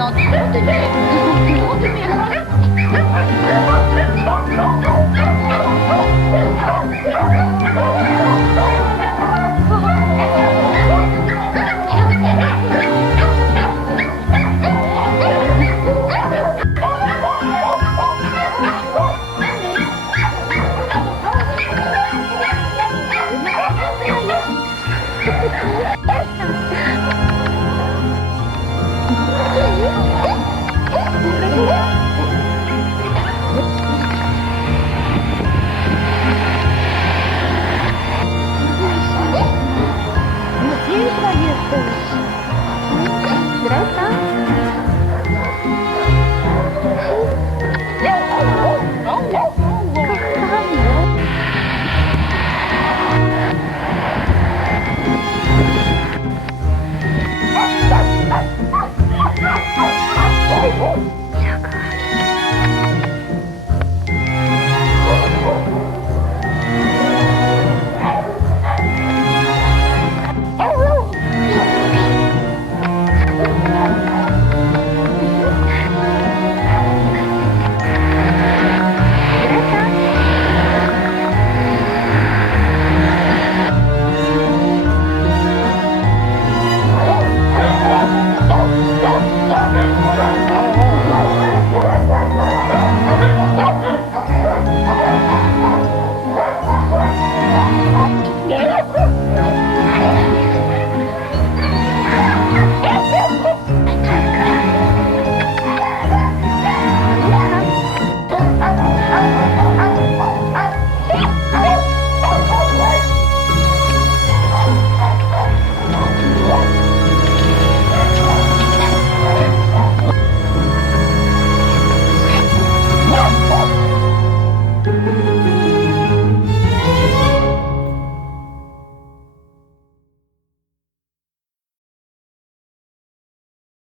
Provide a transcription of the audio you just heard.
哦。gracias.